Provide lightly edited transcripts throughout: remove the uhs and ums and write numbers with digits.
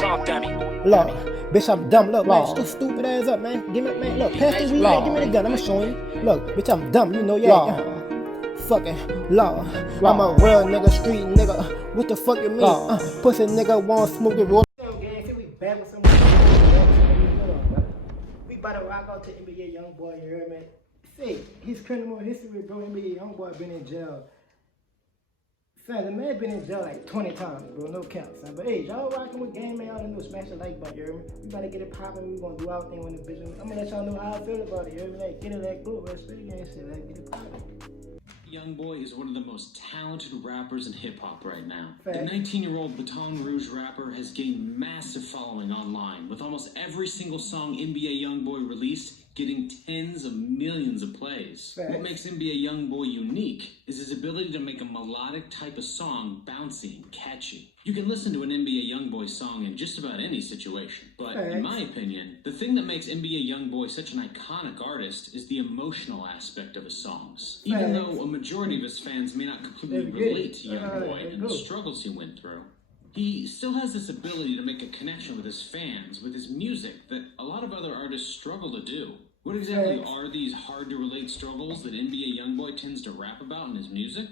Wrong dummy. Look, bitch, I'm dumb. Look, man, shut your stupid ass up, man. Give me, man, look, pass the weed, man, give me the gun. I'ma show you. Look, bitch, I'm dumb. You know, yeah. Fucking law. I'm a real nigga, street nigga. What the fuck you mean? Pussy nigga want smoke it roll. We back with some. We about to rock out to NBA Youngboy. You heard me? Say his criminal history, bro. NBA Youngboy been in jail. Son, the man been in jail like 20 times, bro. No cap, son. But hey, y'all rocking with game, man. Y'all know smash the like button, you hear me? We about to get it popping. We gonna do our thing when the bitch. I'm gonna let y'all know how I feel about it, you hear me? Like, get it, let go, bro. Spit again, shit. Like, get it popping. Youngboy is one of the most talented rappers in hip-hop right now. Fact. The 19-year-old Baton Rouge rapper has gained massive following online, with almost every single song NBA Youngboy released getting tens of millions of plays. Fact. What makes NBA Youngboy unique is his ability to make a melodic type of song bouncy and catchy. You can listen to an NBA Youngboy song in just about any situation, but in my opinion, the thing that makes NBA Youngboy such an iconic artist is the emotional aspect of his songs. Even though a majority of his fans may not completely relate to Youngboy and the struggles he went through, he still has this ability to make a connection with his fans, with his music, that a lot of other artists struggle to do. What exactly are these hard-to-relate struggles that NBA Youngboy tends to rap about in his music?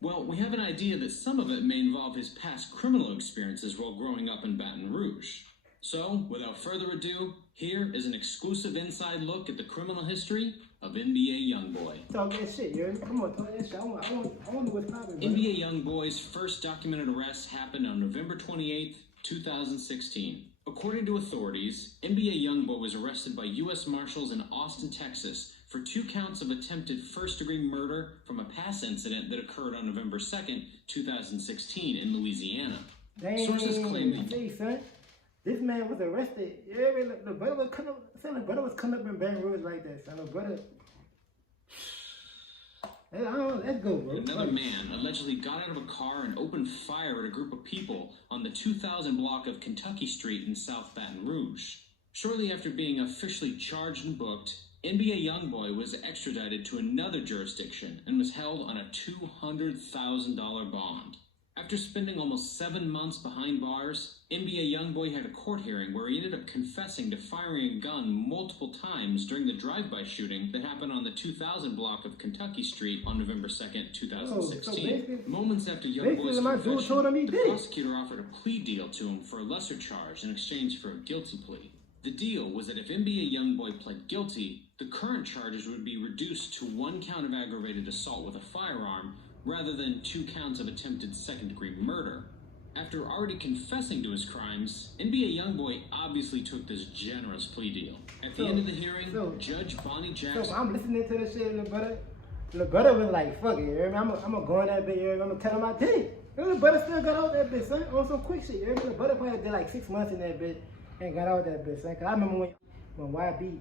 Well, we have an idea that some of it may involve his past criminal experiences while growing up in Baton Rouge. So, without further ado, here is an exclusive inside look at the criminal history of NBA Youngboy. Talk that shit, you hear me? Come on, talk that shit. I want to know what's popping, bro. NBA Youngboy's first documented arrest happened on November 28, 2016. According to authorities, NBA Youngboy was arrested by U.S. Marshals in Austin, Texas, for 2 counts of attempted first-degree murder from a past incident that occurred on November 2nd, 2016 in Louisiana. Dang, Sources claim that... See, son, this man was arrested. You hear me? The brother was coming up in Baton Rouge like that, son. The brother... Let's go, bro. Another man allegedly got out of a car and opened fire at a group of people on the 2000 block of Kentucky Street in South Baton Rouge. Shortly after being officially charged and booked, NBA Youngboy was extradited to another jurisdiction and was held on a $200,000 bond. After spending almost 7 months behind bars, NBA Youngboy had a court hearing where he ended up confessing to firing a gun multiple times during the drive-by shooting that happened on the 2000 block of Kentucky Street on November 2nd, 2016. Moments after Youngboy's confession, the prosecutor offered a plea deal to him for a lesser charge in exchange for a guilty plea. The deal was that if NBA Youngboy pled guilty, the current charges would be reduced to 1 count of aggravated assault with a firearm rather than 2 counts of attempted second-degree murder. After already confessing to his crimes, NBA Youngboy obviously took this generous plea deal. At the end of the hearing, Judge Bonnie Jackson... So I'm listening to this shit, the brother was like, fuck it, you hear me? I'm gonna go in that bitch, you hear me? I'm gonna tell him I did it. The brother still got out that bitch, son, on some quick shit, you hear me? The brother probably did like 6 months in that bitch and got out that bitch, son. Cause I remember when YB,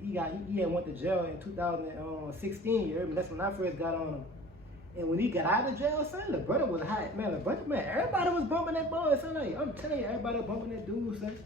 he had went to jail in 2016, you hear me? That's when I first got on him. And when he got out of jail, son, the brother was hot, man. Everybody was bumping that boy, son. Like, I'm telling you, everybody was bumping that dude, son.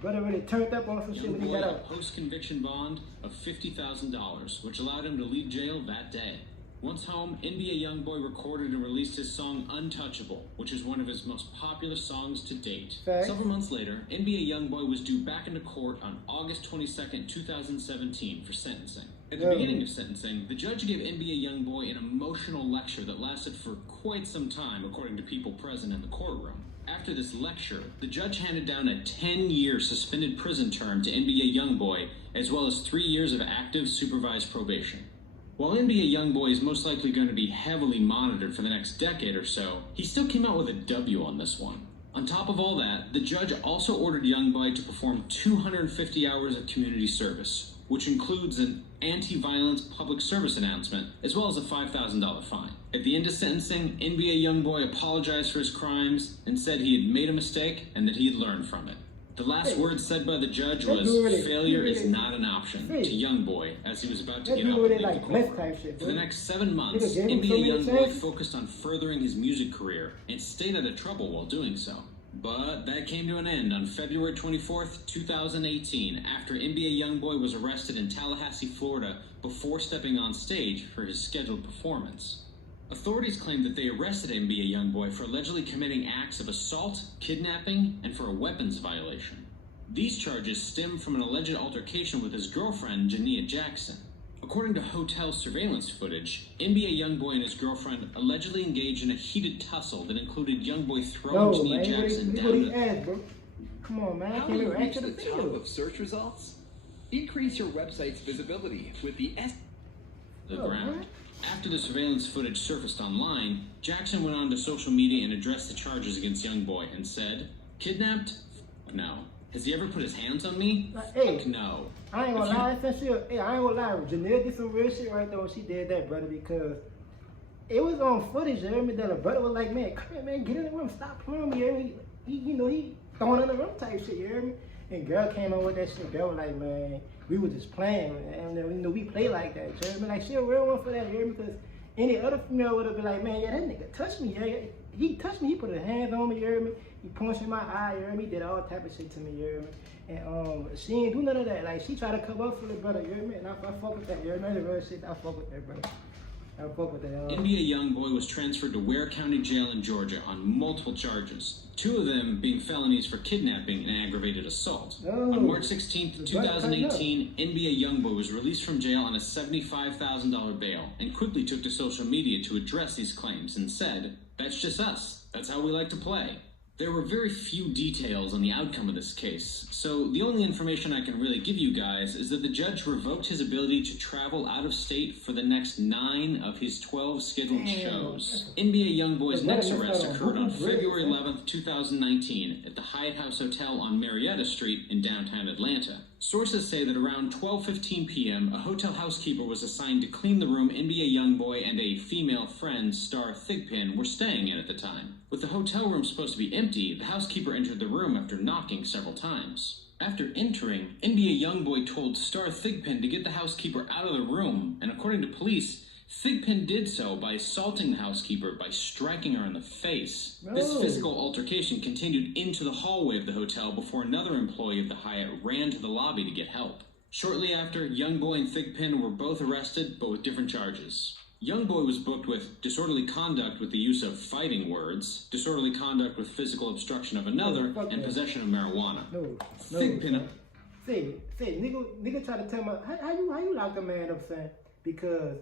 Brother really turned up on some shit when he got out. A post-conviction bond of $50,000, which allowed him to leave jail that day. Once home, NBA Youngboy recorded and released his song Untouchable, which is one of his most popular songs to date. Several months later, NBA Youngboy was due back into court on August 22nd, 2017 for sentencing. At the beginning of sentencing, the judge gave NBA Youngboy an emotional lecture that lasted for quite some time, according to people present in the courtroom. After this lecture, the judge handed down a 10-year suspended prison term to NBA Youngboy, as well as 3 years of active supervised probation. While NBA Youngboy is most likely going to be heavily monitored for the next decade or so, he still came out with a W on this one. On top of all that, the judge also ordered Youngboy to perform 250 hours of community service, which includes an anti-violence public service announcement, as well as a $5,000 fine. At the end of sentencing, NBA Youngboy apologized for his crimes and said he had made a mistake and that he had learned from it. The last words said by the judge was, failure is not an option, to Youngboy as he was about to get up and leave the courtroom. For the next 7 months, NBA Youngboy focused on furthering his music career and stayed out of trouble while doing so. But that came to an end on February 24th, 2018, after NBA Youngboy was arrested in Tallahassee, Florida, before stepping on stage for his scheduled performance. Authorities claim that they arrested NBA Youngboy for allegedly committing acts of assault, kidnapping, and for a weapons violation. These charges stem from an alleged altercation with his girlfriend, Jania Jackson. According to hotel surveillance footage, NBA Youngboy and his girlfriend allegedly engaged in a heated tussle that included Youngboy throwing Jania Jackson down the... Come on, man. How do you reach the top of search results? Increase your website's visibility with the ground. After the surveillance footage surfaced online, Jackson went on to social media and addressed the charges against Youngboy and said, "Kidnapped? No. Has he ever put his hands on me? Hey, no." I ain't gonna lie, I ain't gonna lie. Janelle did some real shit right there when she did that, brother, because it was on footage, you hear me, that a brother was like, man, come here, man, get in the room, stop playing me, you hear me? He throwing in the room type shit, you hear me? And girl came up with that shit, girl was like, man, we were just playing, and we play like that, you hear me? Like, she a real one for that, you hear me? Because any other female would have been like, man, yeah, that nigga touched me, yeah. He touched me, he put his hands on me, you hear me? He punched in my eye, you hear me? He did all type of shit to me, you hear me? And she ain't do none of that. Like, she tried to cover up for the brother, you hear me? And I fuck with that, you hear me? The real shit, I fuck with that, brother. I fuck with that. NBA Youngboy was transferred to Ware County Jail in Georgia on multiple charges, 2 of them being felonies for kidnapping and aggravated assault. On March 16, 2018, NBA Youngboy was released from jail on a $75,000 bail and quickly took to social media to address these claims and said, "That's just us. That's how we like to play." There were very few details on the outcome of this case, so the only information I can really give you guys is that the judge revoked his ability to travel out of state for the next 9 of his 12 scheduled shows. NBA Youngboy's next arrest occurred on February 11th, 2019 at the Hyatt House Hotel on Marietta Street in downtown Atlanta. Sources say that around 12:15 p.m., a hotel housekeeper was assigned to clean the room NBA Youngboy and a female friend, Star Thigpen, were staying in at the time. With the hotel room supposed to be empty, the housekeeper entered the room after knocking several times. After entering, NBA Youngboy told Star Thigpen to get the housekeeper out of the room, and according to police, Thigpen did so by assaulting the housekeeper by striking her in the face. This physical altercation continued into the hallway of the hotel before another employee of the Hyatt ran to the lobby to get help. Shortly after, Youngboy and Thigpen were both arrested, but with different charges. Youngboy was booked with disorderly conduct with the use of fighting words, disorderly conduct with physical obstruction of another, and possession of marijuana. Thigpen... Nigga try to tell me, how you lock a man up, son? Because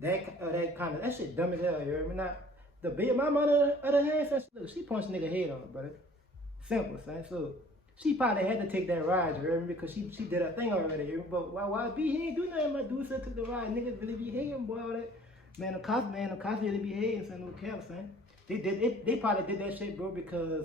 that shit dumb as hell, you hear me? Not the big mama on the other hand, son, look, she punched nigga head on it, brother. Simple, son. So she probably had to take that ride, you hear me? Because she did her thing already, you hear me? But why be he ain't do nothing? My dude said took the ride. Niggas really be hating, boy, all that. Man, the cops really be hating, son, no cap, son. They probably did that shit, bro, because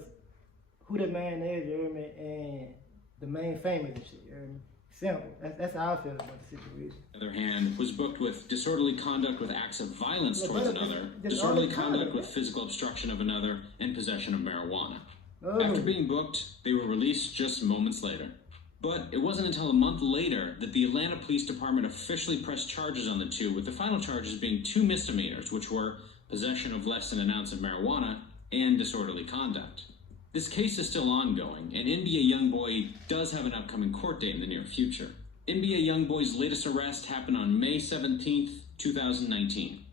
who the man is, you hear me? And the main famous and shit, you hear me? Simple. That's how I feel about the situation. On the other hand, was booked with disorderly conduct with acts of violence towards another, disorderly conduct with physical obstruction of another, and possession of marijuana. After being booked, they were released just moments later. But it wasn't until a month later that the Atlanta Police Department officially pressed charges on the two, with the final charges being 2 misdemeanors, which were possession of less than an ounce of marijuana and disorderly conduct. This case is still ongoing, and NBA Youngboy does have an upcoming court date in the near future. NBA Youngboy's latest arrest happened on May 17th, 2019.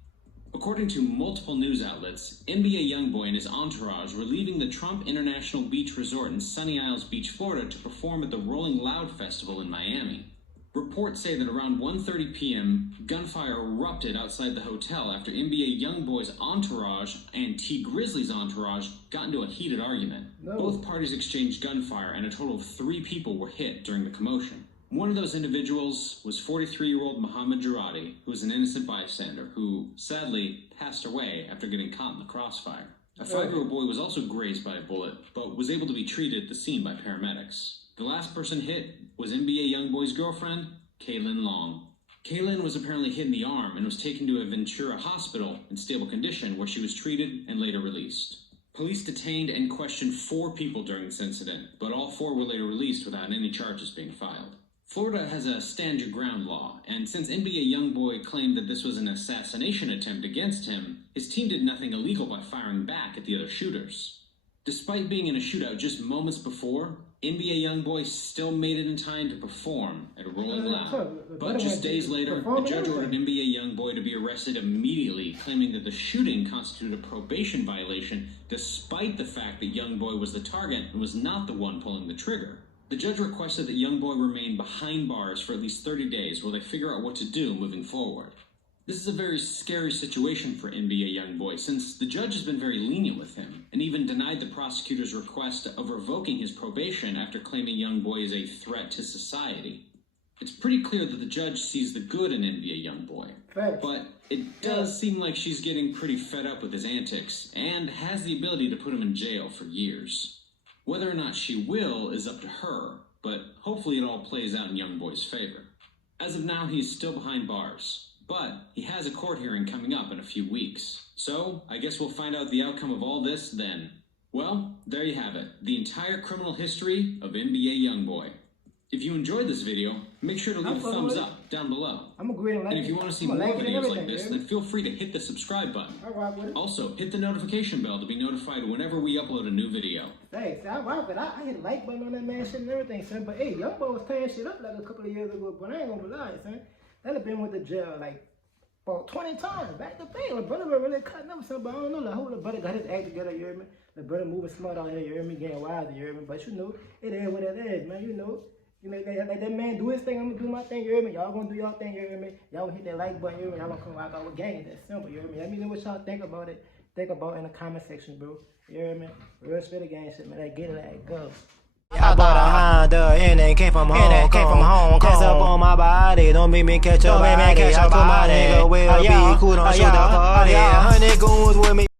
According to multiple news outlets, NBA Youngboy and his entourage were leaving the Trump International Beach Resort in Sunny Isles Beach, Florida to perform at the Rolling Loud Festival in Miami. Reports say that around 1:30 p.m., gunfire erupted outside the hotel after NBA Youngboy's entourage and T Grizzly's entourage got into a heated argument. Both parties exchanged gunfire and a total of 3 people were hit during the commotion. One of those individuals was 43-year-old Muhammad Jarati, who was an innocent bystander who, sadly, passed away after getting caught in the crossfire. A 5-year-old boy was also grazed by a bullet, but was able to be treated at the scene by paramedics. The last person hit was NBA Youngboy's girlfriend, Kaylin Long. Kaylin was apparently hit in the arm and was taken to a Ventura hospital in stable condition, where she was treated and later released. Police detained and questioned 4 people during this incident, but all 4 were later released without any charges being filed. Florida has a stand your ground law, and since NBA Youngboy claimed that this was an assassination attempt against him, his team did nothing illegal by firing back at the other shooters. Despite being in a shootout just moments before, NBA Youngboy still made it in time to perform at Rolling Loud. But just days later, the judge ordered NBA Youngboy to be arrested immediately, claiming that the shooting constituted a probation violation, despite the fact that Youngboy was the target and was not the one pulling the trigger. The judge requested that Youngboy remain behind bars for at least 30 days while they figure out what to do moving forward. This is a very scary situation for NBA Youngboy, since the judge has been very lenient with him, and even denied the prosecutor's request of revoking his probation after claiming Youngboy is a threat to society. It's pretty clear that the judge sees the good in NBA Youngboy, but it does seem like she's getting pretty fed up with his antics, and has the ability to put him in jail for years. Whether or not she will is up to her, but hopefully it all plays out in Youngboy's favor. As of now, he's still behind bars. But he has a court hearing coming up in a few weeks. So, I guess we'll find out the outcome of all this then. Well, there you have it. The entire criminal history of NBA Youngboy. If you enjoyed this video, make sure to leave a thumbs up down below. And if you want to see more videos like this, then feel free to hit the subscribe button. Also, hit the notification bell to be notified whenever we upload a new video. Thanks, I rock it. I hit the like button on that man shit and everything, son. But hey, Youngboy was tearing shit up like a couple of years ago, but I ain't gonna lie, son. That have been with the jail like about 20 times back to back. The brother was really cutting up something, but I don't know. Like, who the brother got his act together, you hear me? The brother moving smart out here, you hear me? Getting wiser, you hear me? But you know, it is what it is, man. You know, let that man do his thing, I'm gonna do my thing, you hear me? Y'all gonna do y'all thing, you hear me? Y'all gonna hit that like button, you hear me? Y'all gonna come rock out with gang. That's simple, you hear me? Let me know what y'all think about it. Think about it in the comment section, bro. You hear me? Real spit of gang shit, man. That get it, that go. I bought a Honda and it came from Hong Kong. Test up on my body, don't make me catch a body. I told my nigga we'll be cool, don't shoot the party. 100 goons with me.